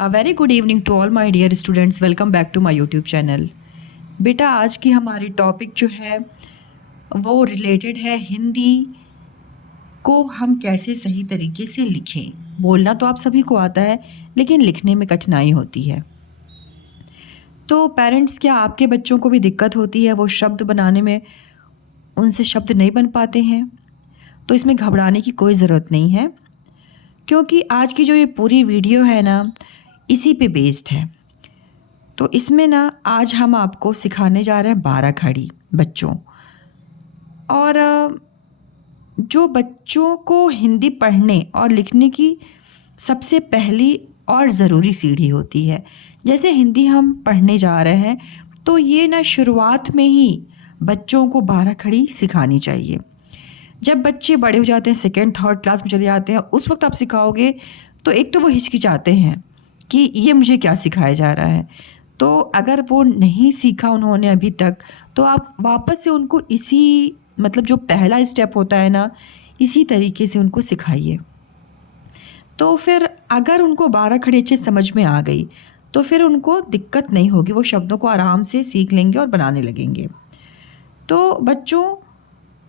A very good evening to all my dear students. Welcome back to my YouTube channel. बेटा, आज की हमारी topic जो है वो रिलेटेड है हिंदी को हम कैसे सही तरीके से लिखें। बोलना तो आप सभी को आता है, लेकिन लिखने में कठिनाई होती है। तो पेरेंट्स, क्या आपके बच्चों को भी दिक्कत होती है, वो शब्द बनाने में उनसे शब्द नहीं बन पाते हैं? तो इसमें घबराने की कोई ज़रूरत नहीं है, क्योंकि आज की जो ये पूरी वीडियो है ना, इसी पे बेस्ड है। तो इसमें ना आज हम आपको सिखाने जा रहे हैं 12 खड़ी बच्चों। और जो बच्चों को हिंदी पढ़ने और लिखने की सबसे पहली और ज़रूरी सीढ़ी होती है। जैसे हिंदी हम पढ़ने जा रहे हैं, तो ये ना शुरुआत में ही बच्चों को 12 खड़ी सिखानी चाहिए। जब बच्चे बड़े हो जाते हैं, सेकेंड थर्ड क्लास में चले जाते हैं, उस वक्त आप सिखाओगे तो एक तो वो हिचकिचाते हैं कि ये मुझे क्या सिखाया जा रहा है। तो अगर वो नहीं सीखा उन्होंने अभी तक, तो आप वापस से उनको इसी मतलब जो पहला स्टेप होता है ना, इसी तरीके से उनको सिखाइए। तो फिर अगर उनको 12 खड़ी अच्छे समझ में आ गई, तो फिर उनको दिक्कत नहीं होगी, वो शब्दों को आराम से सीख लेंगे और बनाने लगेंगे। तो बच्चों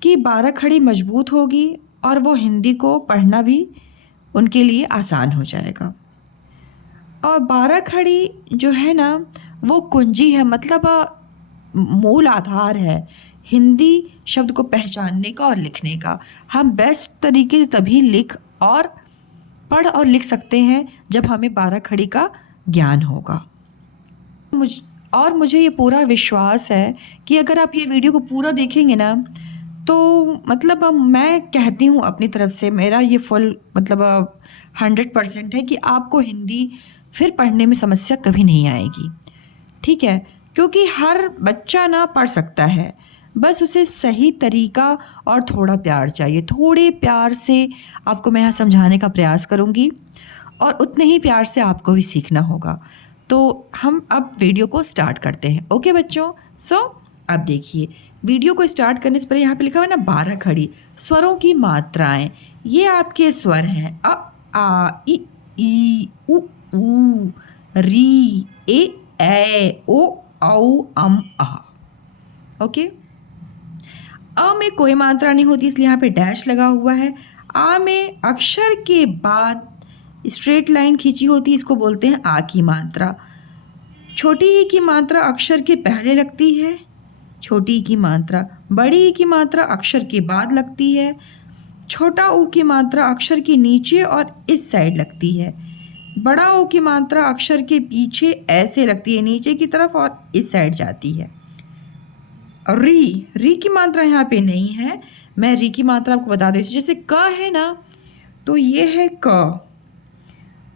की 12 खड़ी मजबूत होगी और वो हिंदी को पढ़ना भी उनके लिए आसान हो जाएगा। और 12 खड़ी जो है ना, वो कुंजी है, मतलब मूल आधार है हिंदी शब्द को पहचानने का और लिखने का। हम बेस्ट तरीके से तभी लिख और पढ़ और लिख सकते हैं जब हमें 12 खड़ी का ज्ञान होगा। मुझे ये पूरा विश्वास है कि अगर आप ये वीडियो को पूरा देखेंगे ना, तो मतलब मैं कहती हूँ अपनी तरफ से, मेरा ये फुल मतलब 100% है कि आपको हिंदी फिर पढ़ने में समस्या कभी नहीं आएगी। ठीक है, क्योंकि हर बच्चा ना पढ़ सकता है, बस उसे सही तरीका और थोड़ा प्यार चाहिए। थोड़े प्यार से आपको मैं यहाँ समझाने का प्रयास करूँगी और उतने ही प्यार से आपको भी सीखना होगा। तो हम अब वीडियो को स्टार्ट करते हैं। ओके बच्चों, सो अब देखिए, वीडियो को स्टार्ट करने से पहले यहाँ पे लिखा हुआ है ना 12 खड़ी स्वरों की मात्राएं। ये आपके स्वर हैं अ, आ, ई, उ, री, ए, ओ, औ, आ। ओके, अ में कोई मात्रा नहीं होती, इसलिए यहाँ पे डैश लगा हुआ है। आ में अक्षर के बाद स्ट्रेट लाइन खींची होती है, इसको बोलते हैं आ की मात्रा। छोटी ई की मात्रा अक्षर के पहले लगती है, छोटी ई की मात्रा। बड़ी ई की मात्रा अक्षर के बाद लगती है। छोटा ऊ की मात्रा अक्षर के नीचे और इस साइड लगती है। बड़ा ऊ की मात्रा अक्षर के पीछे ऐसे लगती है, नीचे की तरफ और इस साइड जाती है। री की मात्रा यहाँ पे नहीं है। मैं री की मात्रा आपको बता देती हूँ। जैसे क है ना, तो ये है क,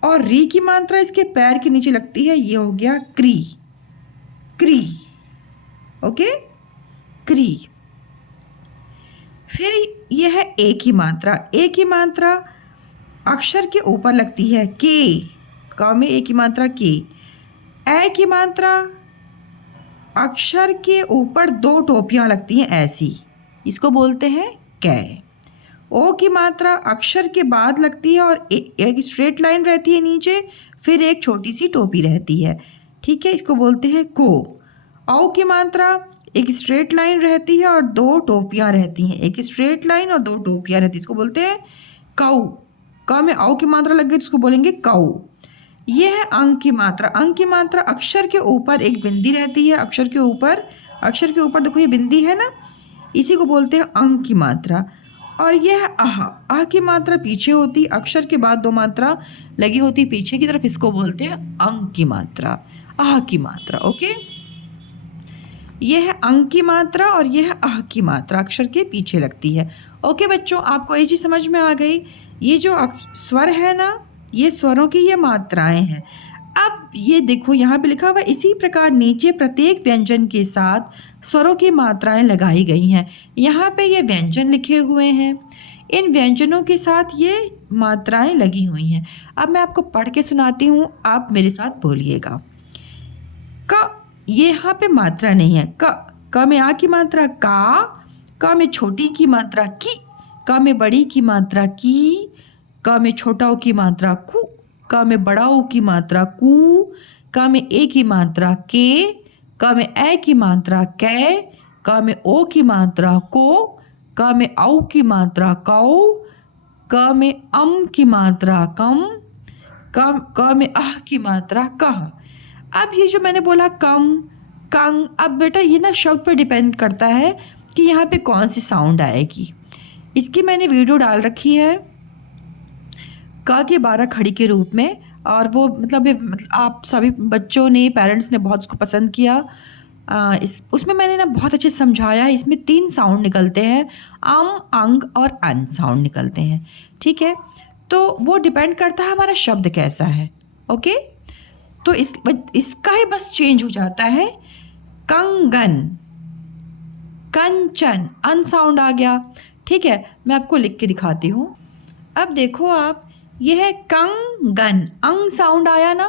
और री की मात्रा इसके पैर के नीचे लगती है, ये हो गया क्री। क्री, ओके, क्री। फिर ये है ए की मात्रा। ए की मात्रा अक्षर के ऊपर लगती है, के। क में ए की मात्रा के। ए की मात्रा अक्षर के ऊपर 2 टोपियां लगती हैं ऐसी, इसको बोलते हैं कै। ओ की मात्रा अक्षर के बाद लगती है और एक स्ट्रेट लाइन रहती है नीचे, फिर एक छोटी सी टोपी रहती है। ठीक है, इसको बोलते हैं को। औ की मात्रा एक स्ट्रेट लाइन रहती है और 2 टोपियां रहती हैं, एक स्ट्रेट लाइन और 2 टोपियां रहती है, इसको बोलते हैं कऊ। क में औ की मात्रा लग गई तो इसको बोलेंगे कऊ। ये है अंक की मात्रा। अंक की मात्रा अक्षर के ऊपर एक बिंदी रहती है, अक्षर के ऊपर देखो ये बिंदी है ना, इसी को बोलते हैं अंक की मात्रा। और यह है आह। आह की मात्रा पीछे होती, अक्षर के बाद 2 मात्रा लगी होती पीछे की तरफ, इसको बोलते हैं अंक की मात्रा, आह की मात्रा। ओके, यह है अंक की मात्रा और यह है आह की मात्रा, अक्षर के पीछे लगती है। ओके बच्चों, आपको ये चीज़ समझ में आ गई। ये जो स्वर है ना, ये स्वरों की ये मात्राएं हैं। अब ये देखो यहाँ पे लिखा हुआ, इसी प्रकार नीचे प्रत्येक व्यंजन के साथ स्वरों की मात्राएं लगाई गई हैं। यहाँ पे ये व्यंजन लिखे हुए हैं, इन व्यंजनों के साथ ये मात्राएं लगी हुई हैं। अब मैं आपको पढ़ के सुनाती हूँ, आप मेरे साथ बोलिएगा। क, ये यहाँ पे मात्रा नहीं है। क में आ की मात्रा का, क में छोटी की मात्रा की, क में बड़ी की मात्रा की, क में छोटा ओ की मात्रा कु, क में बड़ा ऊ की मात्रा कू, क में ए की मात्रा के, क में ए की मात्रा कै, क में ओ की मात्रा को, क में औ की मात्रा कौ, क में अम की मात्रा कम, क में अह की मात्रा कह। अब ये जो मैंने बोला कम, कंग, अब बेटा ये ना शब्द पर डिपेंड करता है कि यहाँ पे कौन सी साउंड आएगी। इसकी मैंने वीडियो डाल रखी है क के 12 खड़ी के रूप में, और वो मतलब आप सभी बच्चों ने, पेरेंट्स ने बहुत उसको पसंद किया। उसमें मैंने ना बहुत अच्छे समझाया है। इसमें 3 साउंड निकलते हैं, अंग और अन साउंड निकलते हैं। ठीक है, तो वो डिपेंड करता है हमारा शब्द कैसा है। ओके, तो इसका ही बस चेंज हो जाता है। कंगन, कंचन, अन साउंड आ गया। ठीक है, मैं आपको लिख के दिखाती हूँ। अब देखो आप, यह है कंगन, अंग साउंड आया ना,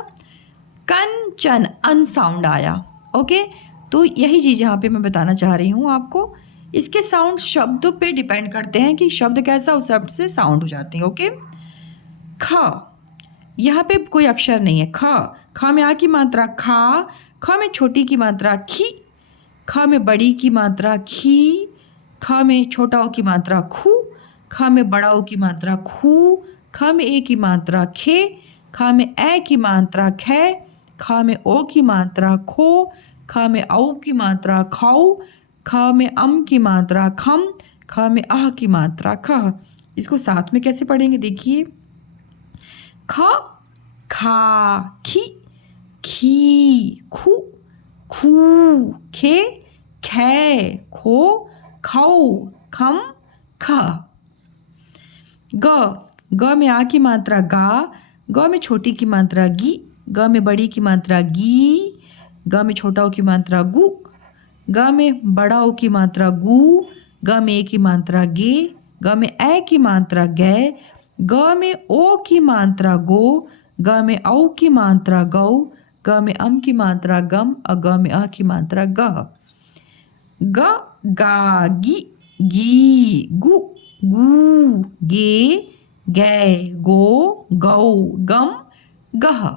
कंचन अन साउंड आया। ओके, तो यही चीज़ यहाँ पे मैं बताना चाह रही हूँ आपको। इसके साउंड शब्दों पे डिपेंड करते हैं कि शब्द कैसा, उस शब्द से साउंड हो जाते हैं। ओके, ख, यहाँ पे कोई अक्षर नहीं है। ख में आ की मात्रा खा, ख में छोटी की मात्रा खी, ख में बड़ी की मात्रा खी, ख में छोटा ओ की मात्रा खू, ख में बड़ा ओ की मात्रा खू, ख में ए की मात्रा खे, ख में ए की मात्रा खे, ख में ओ की मात्रा खो, ख में औ की मात्रा खाऊ, ख में अम की मात्रा खम, ख में आह की मात्रा खह। इसको साथ में कैसे पढ़ेंगे देखिए। ख, खा, खी, खी, खू, खू, खे, खे, खो, खाऊ, खम, ख। ग में आ की मात्रा गा, ग में छोटी की मात्रा गी, ग में बड़ी की मात्रा गी, ग में छोटा ओ की मात्रा गु, ग में बड़ा ओ की मात्रा गु, ग में ए की मात्रा गे, ग में ए की मात्रा गे, ग में ओ की मात्रा गो, ग में औ की मात्रा गौ, ग में अम की मात्रा गम, और ग में अ की मात्रा गह। ग, गा, गी, गी, गु, गू, गे, गे, गो, गौ, गम, गह।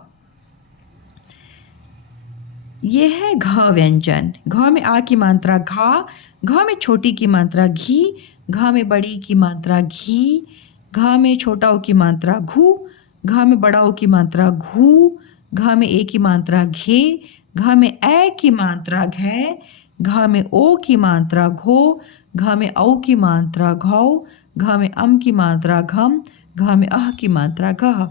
ये है घ व्यंजन। घ में आ की मात्रा घा, घ में छोटी की मात्रा घी, घ में बड़ी की मात्रा घी, घ में छोटा ओ की मात्रा घू, घ में बड़ा ओ की मात्रा घू, घ में ए की मात्रा घे, घ में ए की मात्रा घे, घ में ओ की मात्रा घो, घ में औ की मात्रा घौ, घ में अम की मात्रा घम, घ में अह की मात्रा घह।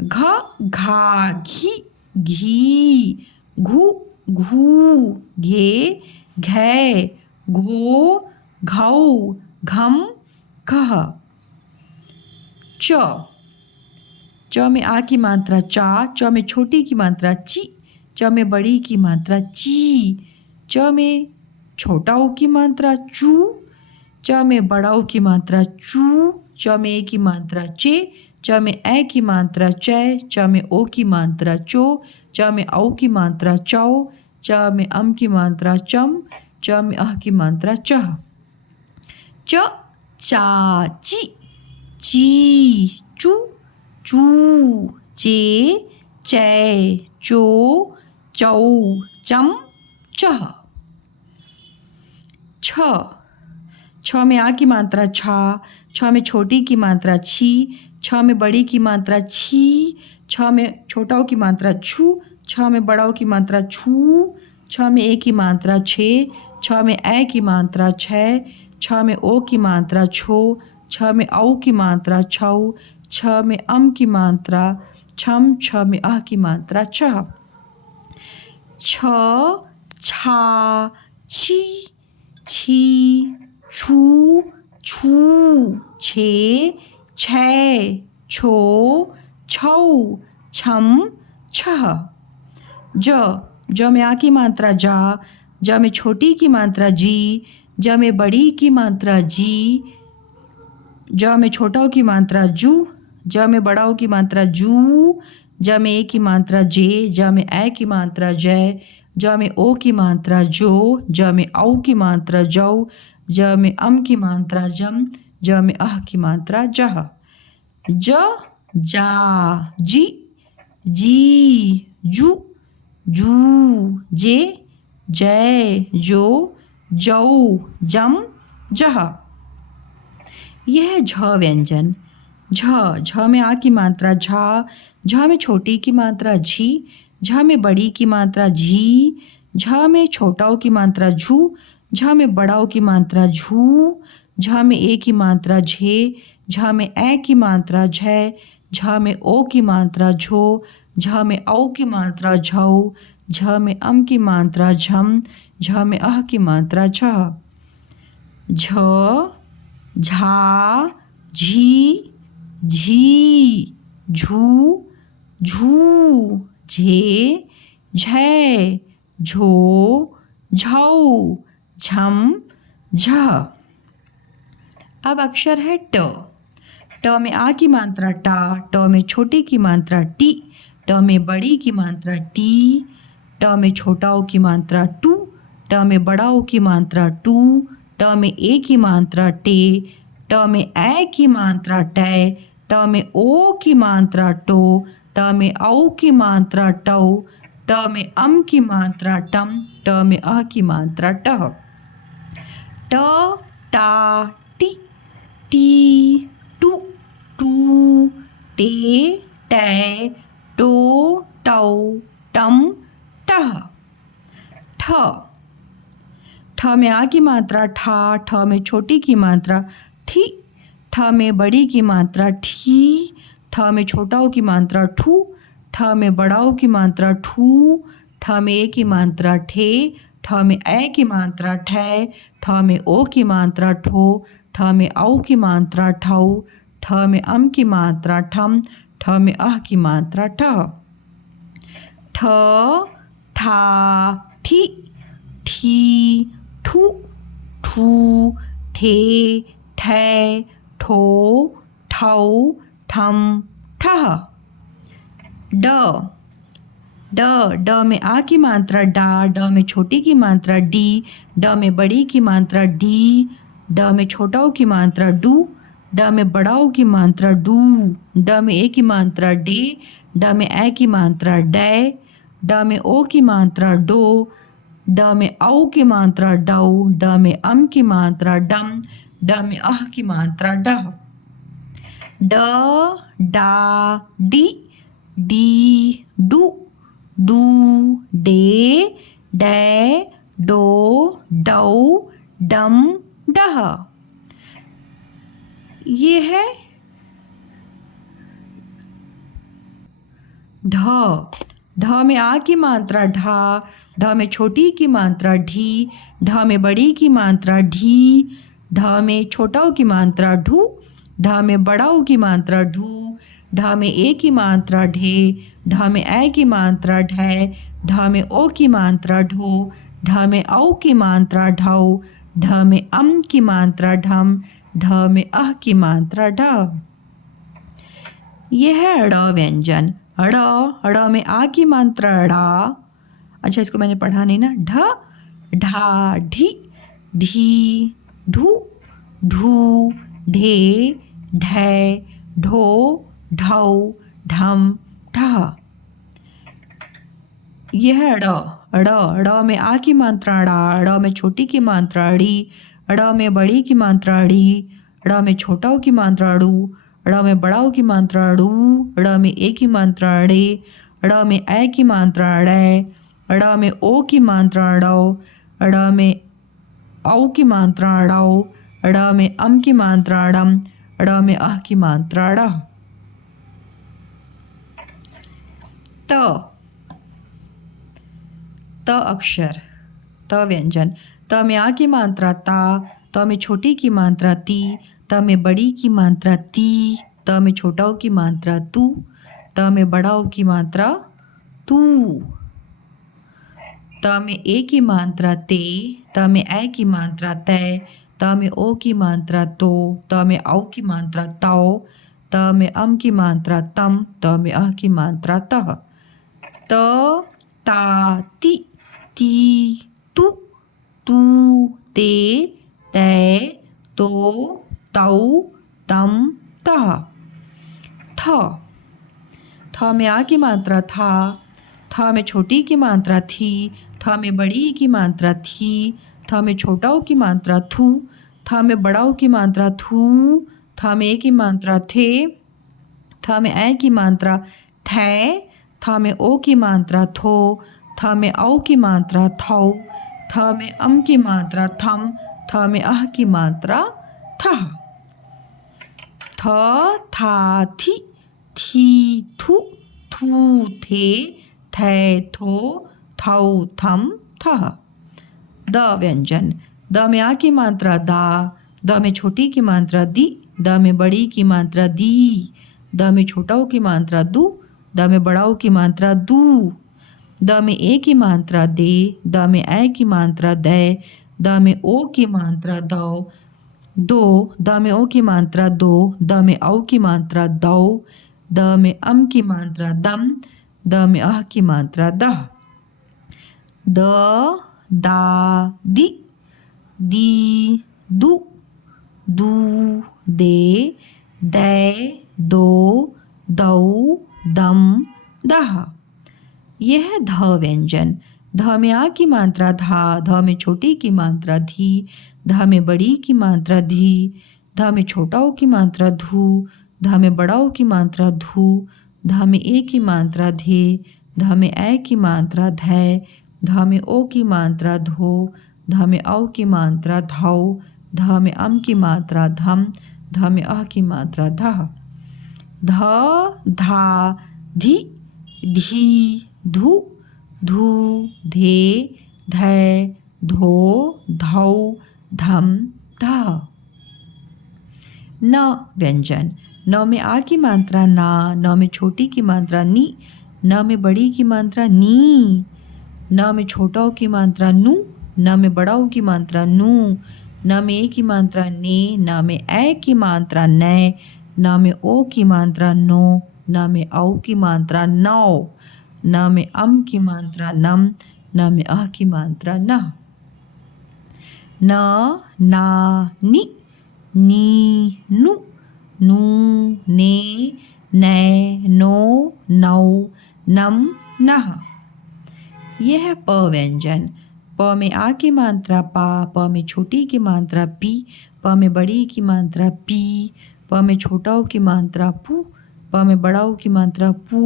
घ, घा, घी, घी, घू, घू, घे, घै, घो, घौ, घम, घह। च में आ की मात्रा चा, च में छोटी की मात्रा ची, च में बड़ी की मात्रा ची, च में छोटा ओ की मात्रा चू, च में बड़ा ओ की मात्रा चू, च में ए की मात्रा चे, च में ए की मात्रा चै, च में ओ की मात्रा चो, च में औ की मात्रा चौ, च में अम की मात्रा चम, च में अह की मात्रा चह। च, चा, ची, ची, चू, चू, चे, चै, चो, चौ, चम, चह। छ में आ की मात्रा छा, छ में छोटी की मात्रा छी, छ में बड़ी की मात्रा छी, छ में छोटा ओ की मात्रा छू, छ में बड़ा ओ की मात्रा छू, छ में ए की मात्रा छे, छ में ए की मात्रा छै, छ में ओ की मात्रा छो, छ में औ की मात्रा छौ, छ में अम की मात्रा छम, छ में अह की मात्रा छह। छ, छा, छी, छी, छू, छू, छे, छै, छो, छौ, छम, छह। ज में आ की मात्रा जा, ज में छोटी की मात्रा जी, ज में बड़ी की मात्रा जी, ज में छोटा ओ की मात्रा जू, ज में बड़ा ओ की मात्रा जू, ज में ए की मात्रा जे, ज में ए की मात्रा जय, ज में ओ की मात्रा जो, ज में औ की मात्रा जौ, ज में अम की मात्रा जम, ज में अह की मात्रा जह। ज, जा, जी, जी, जू, जू, जे, जय, जो, जौ, जम, जह। यह है झ व्यंजन। झ, झ में आ की मात्रा झा, झ में छोटी की मात्रा झी, झ में बड़ी की मात्रा झी, झ में छोटाओ की मात्रा झू, झ में बड़ाओ की मात्रा झू, झ में ए की मात्रा झे, झ में ए की मात्रा झै, झ में ओ की मात्रा झो, झ में औ की मात्रा झौ, झ में अम की मात्रा झम, झ में अह की मात्रा झ। झ, झा, झी, झी, झू, झू, झे, झै, झो, झौ, झम, झ। अब अक्षर है ट। ट में आ की मात्रा टा, ट में छोटी की मात्रा टी, ट में बड़ी की मात्रा टी, ट में छोटाओ की मात्रा टू, ट में बड़ाओ की मात्रा टू, ट में ए की मात्रा टे, ट में ए की मात्रा टै, ट में ओ की मात्रा टो, ट में औ की मात्रा टौ, ट में अम की मात्रा टम, ट में अ की मात्रा टह। ट, टा, टी, टी, टू, टू, टे, टै, टो, टौ, टम, टह। ठ, ठ में आ की मात्रा ठा, ठ में छोटी की मात्रा ठी, ठ में बड़ी की मात्रा ठी, ठ में छोटाओ की मात्रा ठू, ठ में बड़ाओ की मात्रा ठू, ठ में ए की मात्रा ठे, ठ में ए की मात्रा ठै, ठ में ओ की मात्रा ठो, ठ में औ की मात्रा ठौ, ठ में अम की मात्रा ठम, ठ में अह की मात्रा ठह। ठ, ठा, ठी, ठी, ठू, ठू, ठे, ठै, ठो, ठौ, ठम, ठह। ड, ड, ड में आ की मात्रा डा, ड में छोटी की मात्रा डी, ड में बड़ी की मात्रा डी, ड में छोटाओ की मात्रा डू, ड में बड़ाओ की मात्रा डू, ड में ए की मात्रा डे, ड में ए की मात्रा डै, ड में ओ की मात्रा डो, ड में औ की मात्रा डौ, ड में अम की मात्रा डम, ड में अह की मात्रा डह। ड, डा, डी, डी, डू, डू, डे, डै, डो, डौ, डम, डह। ये है ढ। ढ में आ की मात्रा ढा, ढ में छोटी की मात्रा ढी, ढ में बड़ी की मात्रा ढी, ढ में छोटाओ की मात्रा ढू, ढ में बड़ाओ की मात्रा ढू, ढ में ए की मात्रा ढे, ढ में ए की मात्रा ढै, ढ में ओ की मात्रा ढो, ढ में औ की मात्रा ढौ, ढ में अम की मात्रा ढम, ढ में अह की मात्रा ढ। यह है ड़ व्यंजन। ड़, ड़ में आ की मात्रा ड़ा। अच्छा, इसको मैंने पढ़ा नहीं ना। ढ, ढा, ढी, ढी, ढू, ढू, ढे, ढै, ढो, ढौ, ढम, ढह। यह है ड़। ड़, ड़ में आ की मात्रा ड़ा, ड़ में छोटी की मात्रा ड़ी, ड़ में बड़ी की मात्रा ड़ी, ड़ में छोटाओ की मात्रा ड़ू, ड़ में बड़ाओ की मात्रा ड़ू, ड़ में ए की मात्रा ड़े, ड़ में ए की मात्रा ड़ै, ड़ में ओ की मात्रा ड़ौ, ड़ में औ की मात्रा ड़ौ, ड़ में अम की मात्रा ड़म, ड़ में अह की मात्रा ड़ह। त, त अक्षर, त व्यंजन। त में आ की मात्रा ता, त में छोटी की मात्रा ती, त में बड़ी की मात्रा ती, त में छोटाओ की मात्रा तू, त में बड़ाओ की मात्रा तू, त में ए की मात्रा ते, त में ए की मात्रा तै, त में ओ की मात्रा तो, त में औ की मात्रा तौ, त में अम की मात्रा तम, त में अह की मात्रा तह। त, ता, ती, ती, तू, तू, ते, तै, तो, तौ, तम, तह। थ, थ में आ की मात्रा था, थ में छोटी की मात्रा थी, थ में बड़ी की मात्रा थी, थ में छोटा ऊ की मात्रा थू, थ में बड़ा ऊ की मात्रा थू, थ में ए की मात्रा थे, थ में ए की मात्रा थे, थ में ओ की मात्रा थो, थ में औ की मात्रा थौ, थ में अम की मात्रा थम, थ में अह की मात्रा थह। थ था थी, थी थू, थू थे, थे थो, थौ थम थह। द व्यंजन। द में आ की मात्रा दा, द में छोटी की मात्रा दी, द में बड़ी की मात्रा दी, द में छोटा ऊ की मात्रा दू, द में बड़ा ऊ की मात्रा दू, द में ए की मात्रा दे, द में ए की मात्रा दे, द में ओ की मात्रा दो, दो, द में ओ की मात्रा दो, द में औ की मात्रा दौ, द में अम की मात्रा दम, द में अह की मात्रा दह। द दा दी, दी दू, दू दे, दे दो, दौ दम दह। यह है ध व्यंजन। ध में आ की मात्रा धा, ध में छोटी की मात्रा धी, ध में बड़ी की मात्रा धी, ध में छोटा ऊ की मात्रा धू, ध में बड़ा ऊ की मात्रा धू, ध में ए की मात्रा धे, ध में ए की मात्रा धै, ध में ओ की मात्रा धो, ध में औ की मात्रा धौ, ध में अम की मात्रा धम, ध में अह की मात्रा धह। ध धा धी, धी धू, धू धे, धै धो, धौ धम धह। न व्यंजन। न में आ की मात्रा ना, न में छोटी की मात्रा नी, न में बड़ी की मात्रा नी, न में छोटा ऊ की मात्रा नू, न में बड़ा ऊ की मात्रा नू, न में ए की मात्रा ने, न में ए की मात्रा नै, न में ओ की मात्रा नो, न में औ की मात्रा नौ, न में अम की मात्रा नम, न में अह की मात्रा नह। न ना नि, नी नु, नू ने, नै नो, नौ नम नह। यह है प व्यंजन। प में आ की मात्रा पा, प में छोटी की मात्रा पी, प में बड़ी की मात्रा पी, प में छोटा ऊ की मात्रा पू, प में बड़ा ऊ की मात्रा पू,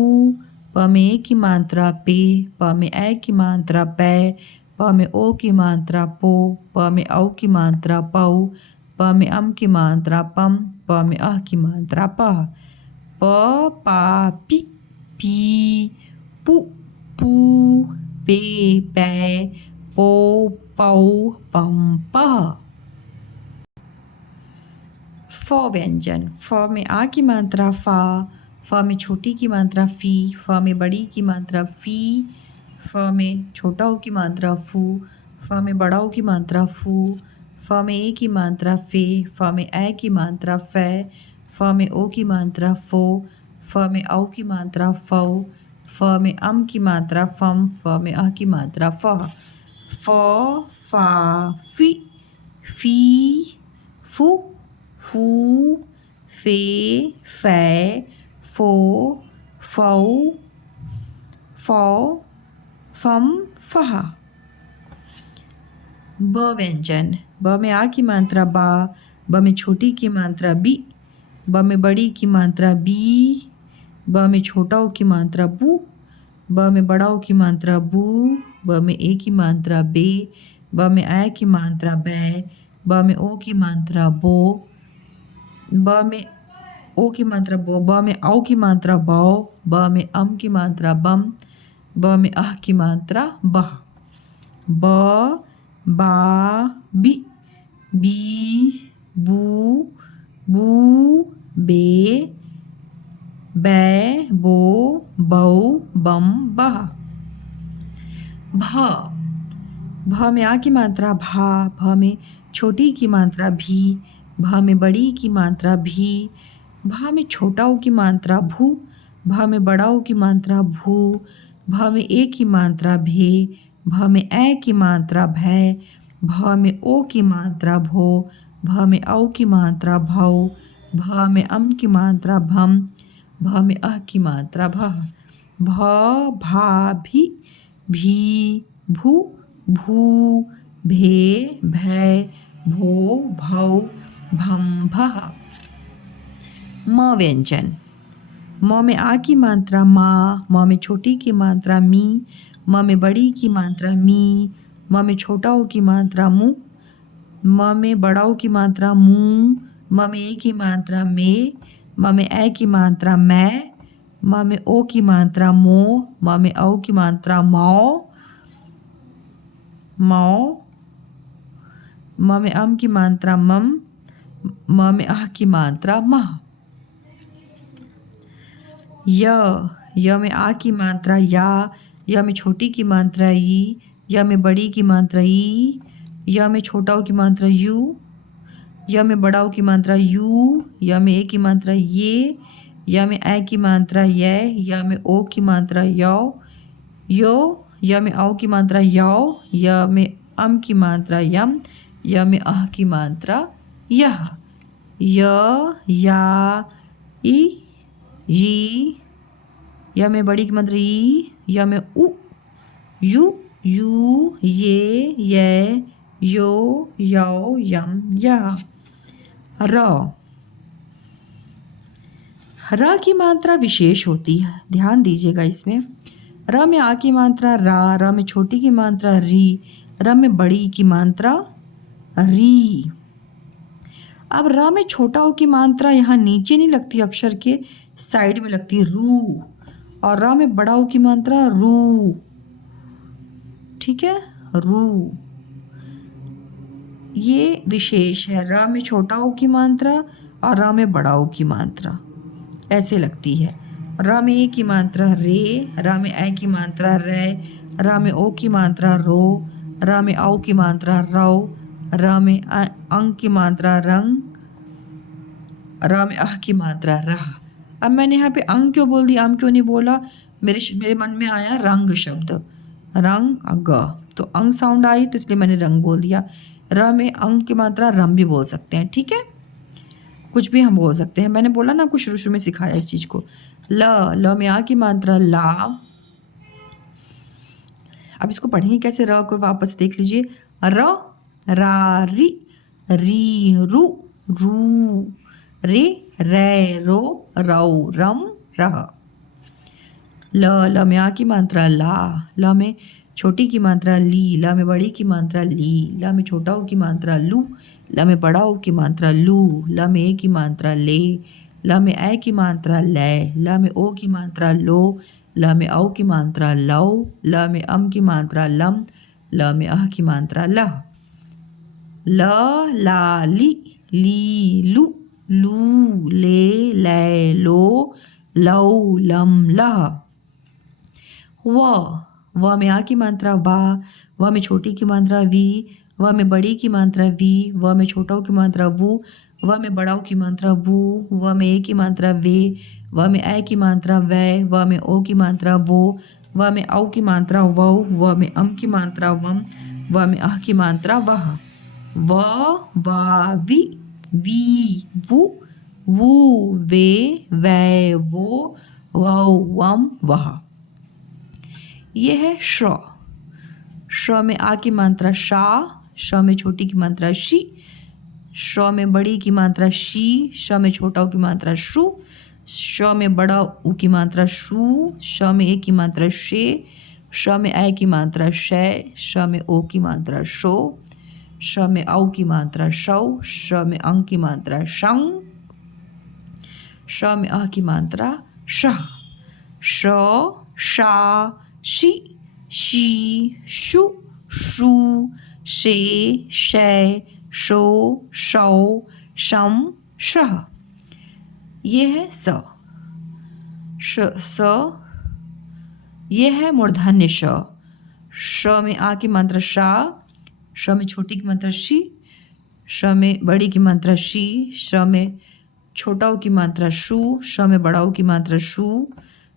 प में ए की मात्रा पे, प में ए की मात्रा पै, प में ओ की मात्रा पो, प में औ की मात्रा पौ, प में अम की मात्रा पम, प में अह की मात्रा पह। प पा पी, पी पू, पू पे पै, पो पौ पम पह। फ व्यंजन। फ में आ की मात्रा फा, फ में छोटी की मात्रा फी, फ में बड़ी की मात्रा फी, फ में छोटा ऊ की मात्रा फू, फ में बड़ा ऊ की मात्रा फू, फ में ए की मात्रा फे, फ में ए की मात्रा फै, फ में ओ की मात्रा फो, फ में औ की मात्रा फौ, फ में अम की मात्रा फम, फ में अह की मात्रा फह। फ फा फी, फी फू, फू फे फै, फो फौ, फौ फम फह। ब व्यंजन। ब में आ की मात्रा बा, ब में छोटी की मात्रा बी, ब में बड़ी की मात्रा बी, ब में छोटा ऊ की मात्रा बू, ब में बड़ा ऊ की मात्रा बू, ब में ए की मात्रा बे, ब में ए की मात्रा बै, ब में ओ की मात्रा बो, ब में ओ की मात्रा बो, ब में औ की मात्रा बौ, ब में अम की मात्रा बम, ब में अह की मात्रा बह। ब बा बी, बी बू, बू बे, बै बो, बौ बम बह। भ। भ में आ की मात्रा भा, भ में छोटी की मात्रा भी, भ में बड़ी की मात्रा भी, भ में छोटा ऊ की मात्रा भू, भ में बड़ा ऊ की मात्रा भू, भ में ए की मात्रा भे, भ में ए की मात्रा भै, भ में ओ की मात्रा भो, भ में औ की मात्रा भौ, भ में अम की मात्रा भम, भ में अह की मात्रा भ, भा भी, भी, भू, भू, भे, भै, भो, भौ, भम, भः। म व्यंजन, म में आ की मात्रा मा, म में छोटी की मात्रा मी, म में बड़ी की मात्रा मी, म में छोटा ओ की मात्रा मु, म में बड़ा ओ की मात्रा मू, म में ए की मात्रा में, म में ए की मात्रा मैं, म में ओ की मात्रा मो, म में औ की मात्रा मौ, मौ, म में अम की मात्रा मम, म में आह की मात्रा मह। य में आ की मात्रा या, य में छोटी की मात्रा ई, य में बड़ी की मात्रा ई, य में छोटा ओ की मात्रा यू, य में बड़ा ओ की मात्रा यू, य में ए की मात्रा ये, य में ए की मात्रा य, य में ओ की मात्रा यो, य में औ की मात्रा यौ, य में अम की मात्रा यम, य में अह की मात्रा यह। या, ई, ये, य में बड़ी की मात्रा ई, य में उ, यू, ये, यो, यौ, यम, यह। र की मात्रा विशेष होती है, ध्यान दीजिएगा इसमें। र में आ की मात्रा रा, र में छोटी की मात्रा री, र में बड़ी की मात्रा री। अब र में छोटा ओ की मात्रा यहाँ नीचे नहीं लगती, अक्षर के साइड में लगती है रू, और र में बड़ा ओ की मात्रा रू। ठीक है, रू। ये विशेष है, र में छोटा ओ की मात्रा और र में बड़ा ओ की मात्रा ऐसे लगती है। र में ए की मात्रा रे, र में ए की मात्रा रे, र में ओ की मात्रा रो, र में औ की मात्रा रौ, र में अंग की मात्रा रंग, र में अह की मात्रा रह। अब मैंने यहाँ पे अंग क्यों बोल दिया, अम क्यों नहीं बोला, मेरे मन में आया रंग शब्द, रंग ग, तो अंग साउंड आई तो इसलिए मैंने रंग बोल दिया। र में अंग की मात्रा रम भी बोल सकते हैं, ठीक है, कुछ भी हम बोल सकते हैं। मैंने बोला ना, आपको शुरू शुरू में सिखाया इस चीज़ को। ल में आ की मात्रा ला। अब इसको पढ़ेंगे कैसे, र को वापस देख लीजिए। र, रा, री, रू, रे, रो, रौ, रम, रह। ल में आ की मात्रा ला, ल में छोटी की मात्रा ली, ल में बड़ी की मात्रा ली, ल में छोटा ओ की मात्रा लू, ल में बड़ा ओ की मात्रा लू, ल में ए की मात्रा ले, ल में ए की मात्रा ले, ल में ओ की मात्रा लो, ल में औ की मात्रा लौ, ल में अम की मात्रा लम, ल में अह की मात्रा लह। ल, ला, ली, लू, ले, लो, लौ, लम, लह। व में आ की मात्रा वा, व में छोटी की मात्रा वी, व में बड़ी की मात्रा वी, व में छोटा की मात्रा वू, व में बड़ा की मात्रा वू, व में ए की मात्रा वे, व में ए की मात्रा वै, व में ओ की मात्रा वो, व में औ की मात्रा वौ, व में अम की मात्रा वम, व में अह की मात्रा वह। व, वा, वी, वू, वे, वै, वो, वौ, वम, वह। ये है श्र। श्र में आ की मात्रा शा, श्र में छोटी की मात्रा शी, श्र में बड़ी की मात्रा शी, श्र में छोटा उ की मात्रा शु, श्र में बड़ा उ की मात्रा शू, श्र में ए की मात्रा शे, श्र में ए की मात्रा शै, श्र में ओ की मात्रा शो, श्र में औ की मात्रा शौ, श्र में अंग की मात्रा शंग, श्र में अह की मात्रा शह। श्र, शा, शी, शू, शू, शे, शै, शो, शौ, शम, शह। ये है स। ये है मूर्धन्य श। श में आ की मात्रा शा, श में छोटी की मात्रा शी, श में बड़ी की मात्रा शी, श में छोटा ओ की मात्रा शू, श में बड़ा ओ की मात्रा शू,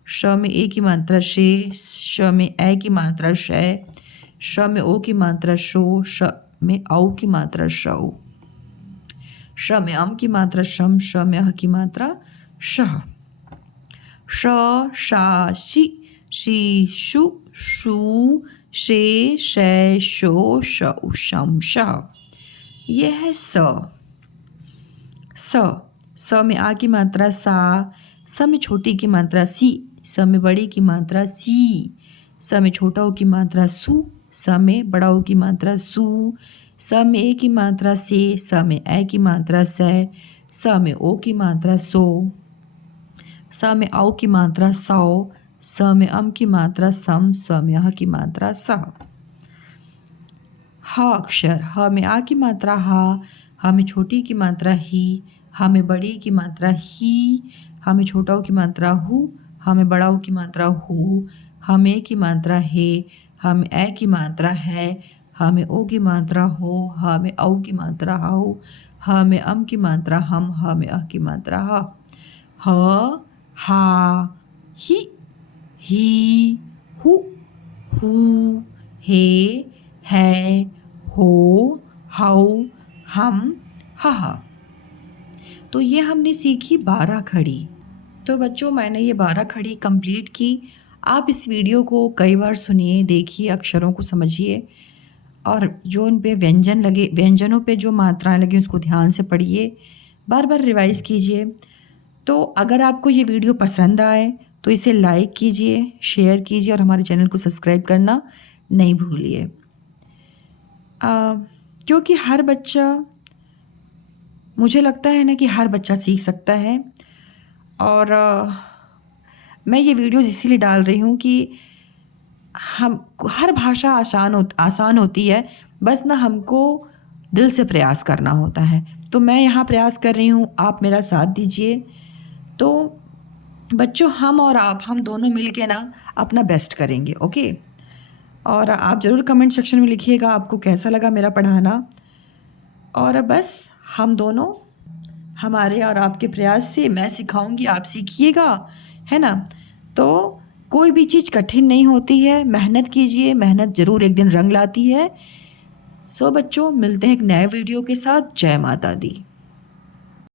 श में ए की मात्रा शे, श में ए की मात्रा शै, श में ओ की मात्रा शो, श में औ की मात्रा शौ, श में अम की मात्रा शम, श में अह की मात्रा शह। श शा शी शी शु शू शे शै शो शौ शम श। ये है स। स में आ की मात्रा सा, स में छोटी की मात्रा सी, स में बड़ी की मात्रा सी, स में छोटा ओ की मात्रा सु, स में बड़ा ओ की मात्रा सु, स में ए की मात्रा से, स में ए की मात्रा से, स में ओ की मात्रा सो, स में औ की मात्रा सौ, स में अम की मात्रा सम, स में अह की मात्रा स। ह अक्षर, ह में आ की मात्रा हा, ह में छोटी की मात्रा ही, ह में बड़ी की मात्रा ही, ह में छोटा ओ की मात्रा हु, ह में बड़ा ओ की मात्रा हु, ह में ए की मात्रा हे, ह में ए की मात्रा है, ह में ओ की मात्रा हो, ह में औ की मात्रा हाउ, ह में अम की मात्रा हम, ह में अह की मात्रा ह। ह हा ही ही हु हू हे है हो हौ हम हह। तो ये हमने सीखी 12 खड़ी। तो बच्चों मैंने ये 12 खड़ी कंप्लीट की। आप इस वीडियो को कई बार सुनिए, देखिए, अक्षरों को समझिए और जो उन पे व्यंजन लगे, व्यंजनों पे जो मात्राएं लगी उसको ध्यान से पढ़िए, बार बार रिवाइज कीजिए। तो अगर आपको ये वीडियो पसंद आए तो इसे लाइक कीजिए, शेयर कीजिए और हमारे चैनल को सब्सक्राइब करना नहीं भूलिए। क्योंकि हर बच्चा, मुझे लगता है ना कि हर बच्चा सीख सकता है। और मैं ये वीडियोज़ इसीलिए डाल रही हूँ कि हम, हर भाषा आसान होती है, बस ना हमको दिल से प्रयास करना होता है। तो मैं यहाँ प्रयास कर रही हूँ, आप मेरा साथ दीजिए। तो बच्चों हम और आप, हम दोनों मिल के ना अपना बेस्ट करेंगे, ओके। और आप ज़रूर कमेंट सेक्शन में लिखिएगा आपको कैसा लगा मेरा पढ़ाना। और बस हम दोनों, हमारे और आपके प्रयास से मैं सिखाऊंगी, आप सीखिएगा, है ना। तो कोई भी चीज़ कठिन नहीं होती है, मेहनत कीजिए, मेहनत ज़रूर एक दिन रंग लाती है। सो बच्चों मिलते हैं एक नए वीडियो के साथ। जय माता दी।